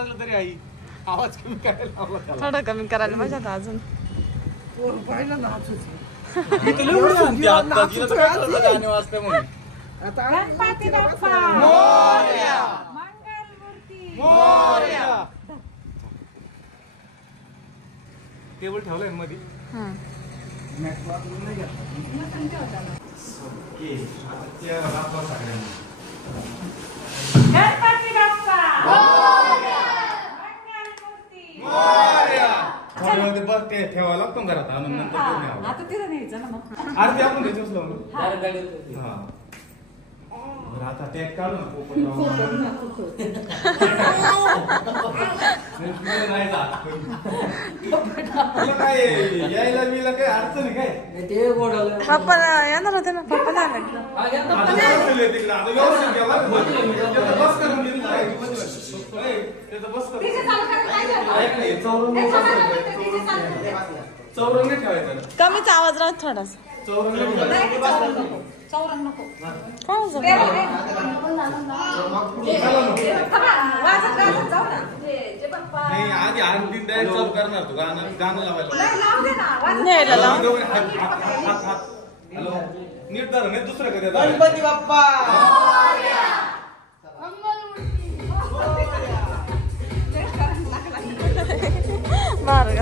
वाजलं तरी आई आवाज कमी करायला लावला त्याला. थोडं कमी करायला पाहिजे आता अजून. पाहिलं नाचूच गाणे वाजते म्हणून. गणपती बाप्पा मोरया. मंगलमूर्ती मोरया. टेबल ठेवलंय मध्ये. गणपती बाप्पा मंगलमूर्ती बस ते ठेवावं लागतो घरात आणून नंतर घेऊन यावं. आता तिथं न्यायचं ना मग. आरती आपण घ्यायचंच लावून. हा बरं आता टॅग काढू ना पोपटराव. नाही जात. तुला काय यायला बिला काय अडचण आहे काय? ते गोडवलं पप्पा येणार होते ना. पप्पा नाही आले. आता व्यवस्थित तिकडे आता व्यवस्थित घ्या बरं. त्याचं बस करून घेतलं काय? त्याचं बस करून. डीजे चालू करायला पाहिजे होतं. ऐक नाही, चौरंग डीजे चालू बसवायचं. करायला. चौरंग नाही ठेवायचं. कमीच आवाज राहत थोडासा. चौरंग नाही ठेवायचं. चौरंग नको. चौरंग नको. काय होतं? वाजत गाजत जाऊ ना. नाही आधी आरती द्यायला चालू करणार तू गाणं लावायला. लावू दे ना. वाजत न्यायला लाव. हॅलो नीट धर नाही दुसरं कधी गणपती बाप्पा मार्ग.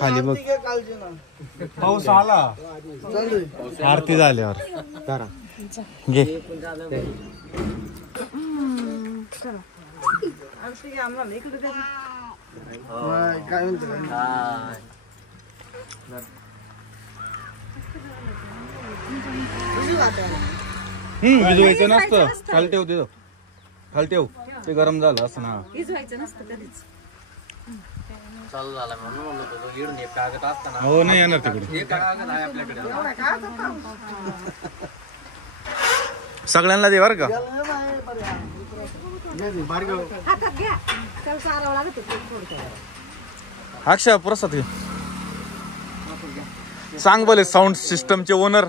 खाली बघ काळजी ना पाऊस आला आरती झाल्यावर घे काय म्हणतो विजवायचं नसतं खाली ठेव तिथं खाली ठेव ते गरम झालं असं ना भिजवायचं नसतं कधीच. चालू झाला म्हणून म्हणलं होतं, तो इकडून एक कागद असताना हो नाही येणार तिकडे हे कागद आहे आपल्याकडे. सगळ्यांना दे बरं का हातात घ्या त्याला चारावं लागत थोडं. अक्षय प्रसाद घे सांग भले साऊंड सिस्टमचे ओनर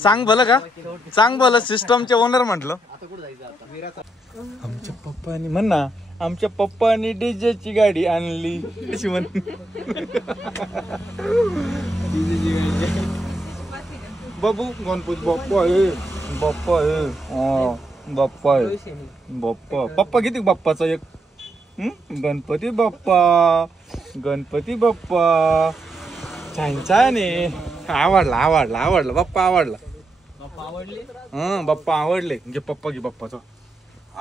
सांग भलं का सांग भलं सिस्टमचे ओनर म्हटलं आमच्या पप्पानी म्हण ना आमच्या पप्पानी डीजेची गाडी आणली कशी म्हण बाबू गणपती बाप्पा आहे बाप्पा आहे बाप्पा आहे बाप्पा पप्पा किती बाप्पाचा एक गणपती बाप्पा गणपती बाप्पा छान छान आहे आवडला आवडला आवडला बाप्पा आवडला बाप्पा आवडले म्हणजे पप्पा घे बाप्पाचा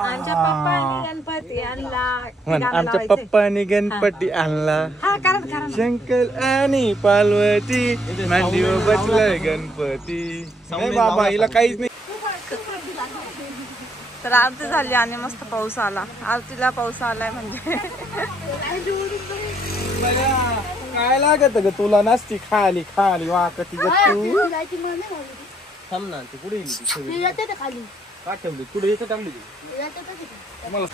आमच्या पप्पांनी गणपती आणला. म्हण आमच्या पप्पानी गणपती आणला हा कारण शंकर आणि पार्वती मांडीवर बसलाय गणपती नाही बाबा हिला काहीच नाही तर आरती झाली आणि मस्त पाऊस आला. आरतीला पाऊस आलाय म्हणजे काय लागत ग तुला नसती खाली खाली वाकती ग तू थांब ना, ती कुठे गेली? का ठेवली कुठे येतं टाकली मला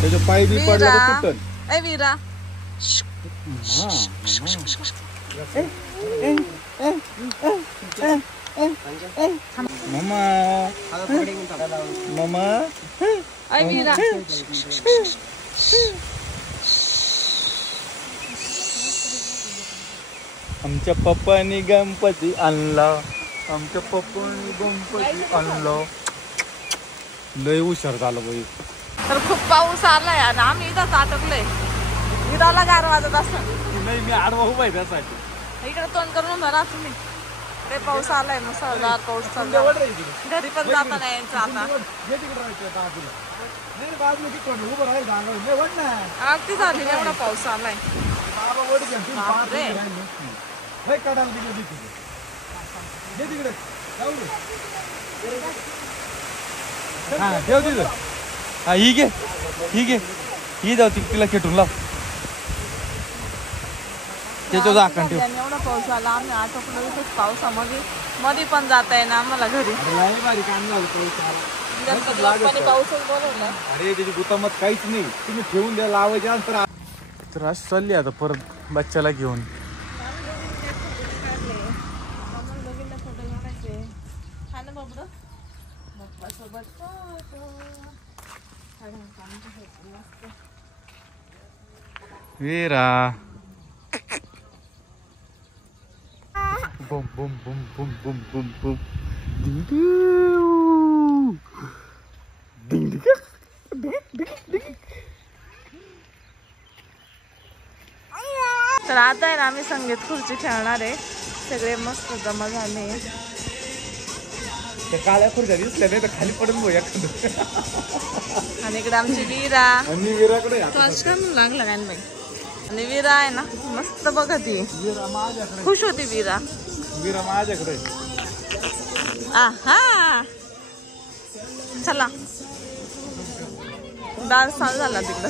त्याच्या पाय बी पडला का तुटन ए वीरा मम्मा मम्मा ए वीरा आमच्या पप्पानी गणपती आणला आमच्या पप्पानी गणपती आणला लय हुशार झालं बाई तर खूप पाऊस आलाय आणि आम्ही इथंच अटकलोय. वीराला गार वाजत असं नाही मी आडवा उभा आहे त्यासाठी इकडे तोंड करून भरा तुम्ही. लय पाऊस आलाय मुसळधार पाऊस चालला. घरी पण जाता नाही यायचं आता. आरती झाली एवढा पाऊस आलाय. बापरे. हा ठेव तिथं हा ही घे ही जाऊ तिला खेटून लाव त्याच्या झाकण ठेव एवढा पाऊस आला आम्ही आटोपलो इथंच पावसामध्ये मध्ये पण जाता येईना आम्हाला घरी. गणपती पाऊसच बोलवलं. अरे त्याची गुतामत काहीच नाही तुम्ही ठेवून द्या लावायच्या तर आज चालली आता परत बच्चाला घेऊन वीरा बुम बुम बुम बुम बुम बुम बुम डिंग डिंग डिंग. तर आता आहे ना आम्ही संगीत खुर्ची खेळणार आहे. सगळे मस्त जमा झाले. त्या काळ्या खुर्च्या दिसल्या नाही तर खाली पडून बघ एखादं. आणि इकडे आमची वीरा आणि वीराकडे तो आज काय म्हणून लागला काय बाई. आणि वीरा आहे ना मस्त बघत ती खुश होती वीरा. वीरा माझ्याकडे आहा चला डान्स चालू झाला तिकडं.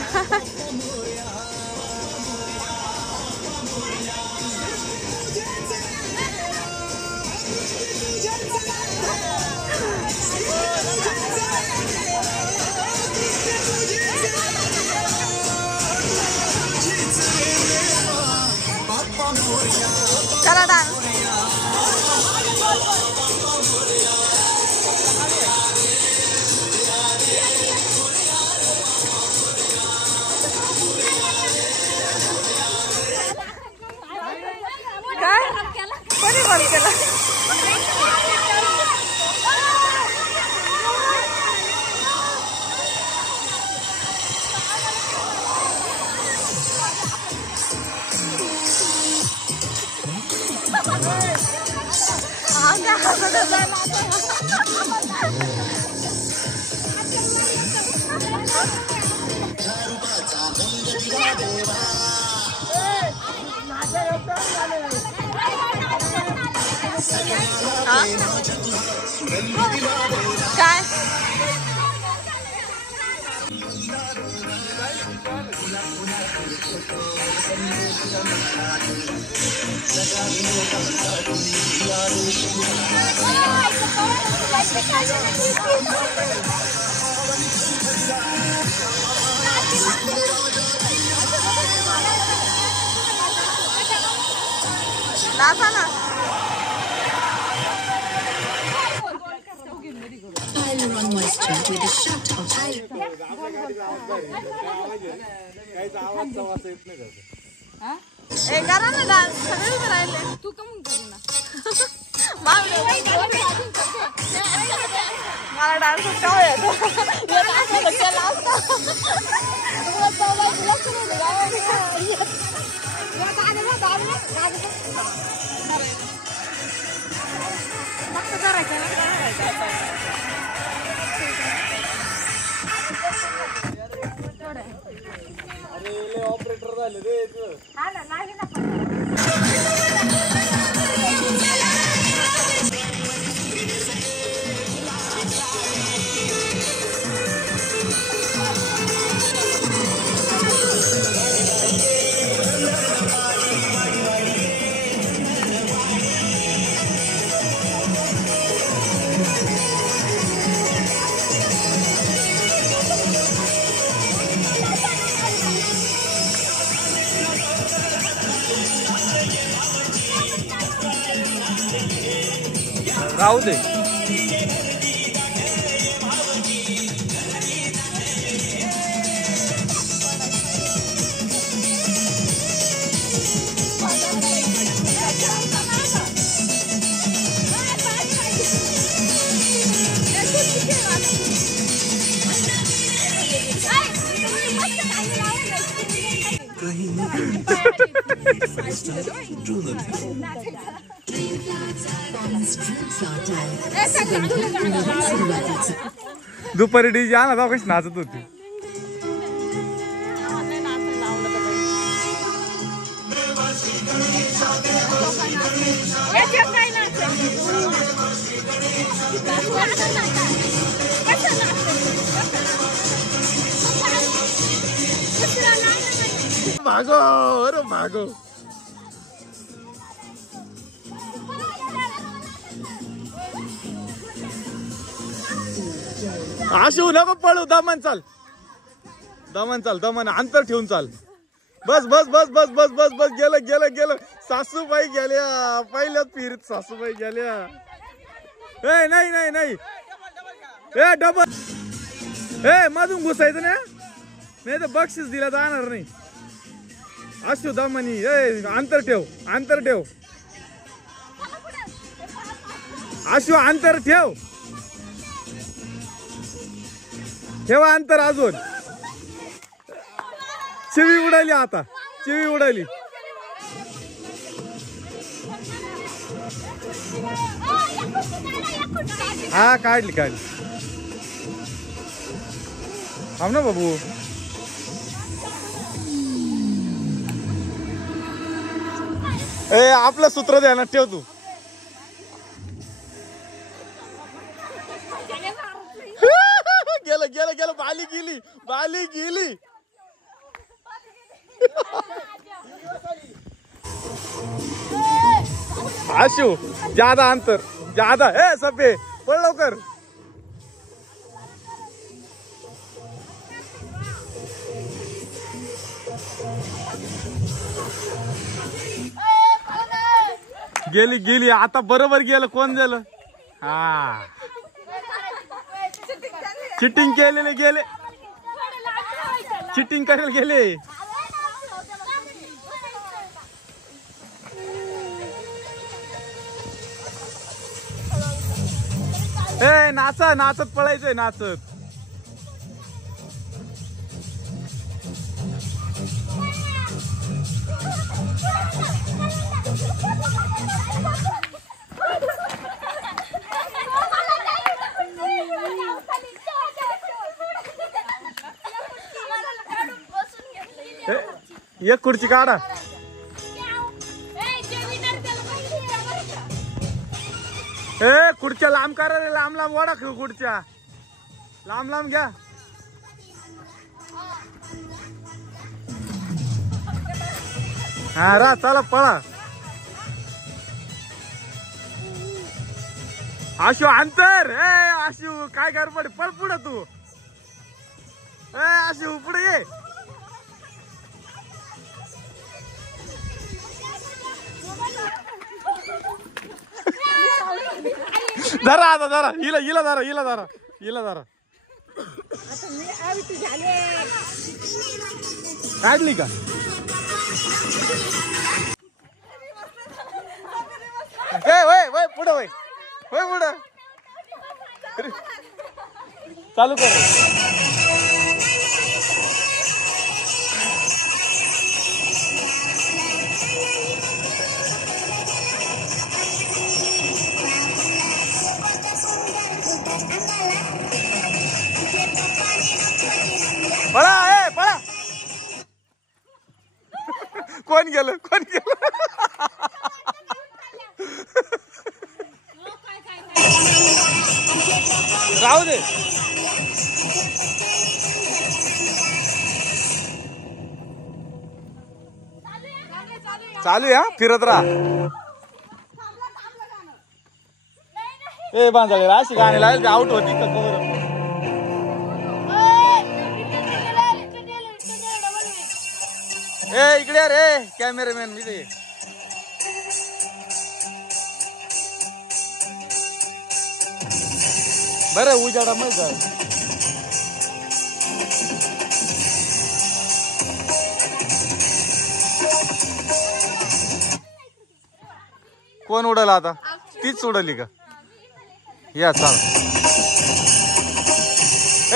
चला डान्स. काय नाचा ना Hyaluronic moisture with a shot of ए करा ना डान्स सगळे उभे राहिले तू कमून करू ना मला डान्स केव्हा येतो केला फक्त करायचं ना ऑपरेटर झाले रे राहू दे दुपारी डीजे आला जाऊ कशी नाचत होती भागो अरे भागो आशू नको पळू दमन चाल दमन अंतर ठेवून चाल बस बस बस बस बस बस बस गेलं गेलं गेलं सासूबाई गेल्या पहिल्याच फिरीत सासूबाई गेल्या ए नाही नाही नाही ए डबल ए मधून घुसायचं ना नाही तर बक्षीस दिला जाणार नाही आशू दमनी ए अंतर ठेव आशू अंतर ठेवा अंतर अजून चिवी उडाली आता चिवी उडाली हा काढली थांब ना बाबू ए आपलं सूत्र ध्यानात ठेव तू गेलं गेलं गेलं बाली गेली आशू ज्यादा अंतर ज्यादा ए सफे पळ लवकर गेली आता बरोबर गेलं कोण झालं हा चिटिंग केलेले गेले चिटिंग करायला गेले ए नाचत पळायचंय नाचत एक खुर्ची काढा. ए खुर्च्या लांब करा रे, लांब लांब वाढा खुर्च्या, लांब लांब घ्या. हा रा चला पळा. आशू अंतर. ए आशू काय गडबड, पळ पुढे तू. ए आशू पुढे ये. धरा आता धरा हिला, हिला धरा, हिला धरा, हिला धरा. काढली का? ए वय वय पुढे वय वय पुढे चालू कर. पळा ए पळा. कोण गेलं, कोण गेलं? राहू दे. चालू या फिरत राहा. ए बांधाळे अशी गाणी लागेल आउट होती का खबर. ए इकडे रे कॅमेरामॅन मी ते. बरं उजाडा माहिती आहे. कोण उडला आता? तीच उडली का? या चाल.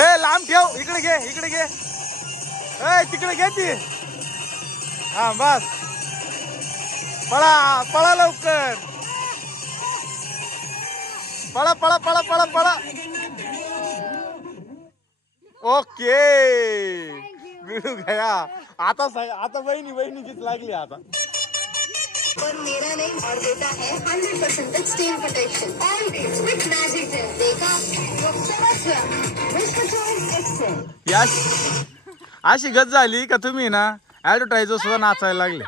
ए लांब ठेव, इकडे घे, इकडे घे. ए तिकडे घे ती. हा बस पळा पळा लवकर. पळा पळा पळा पळा पळा. ओके मिळू गया. आता आता बहिणी बहिणीचीच लागली आता. और मेरा नहीं और देता है 100% steel protection always with magic gel. देखा तो समझ गया. विश्व चॉइस एक्सेल. याश अशी गत झाली का तुम्ही ना ऍडव्हर्टायझर सुद्धा नाचायला लागले.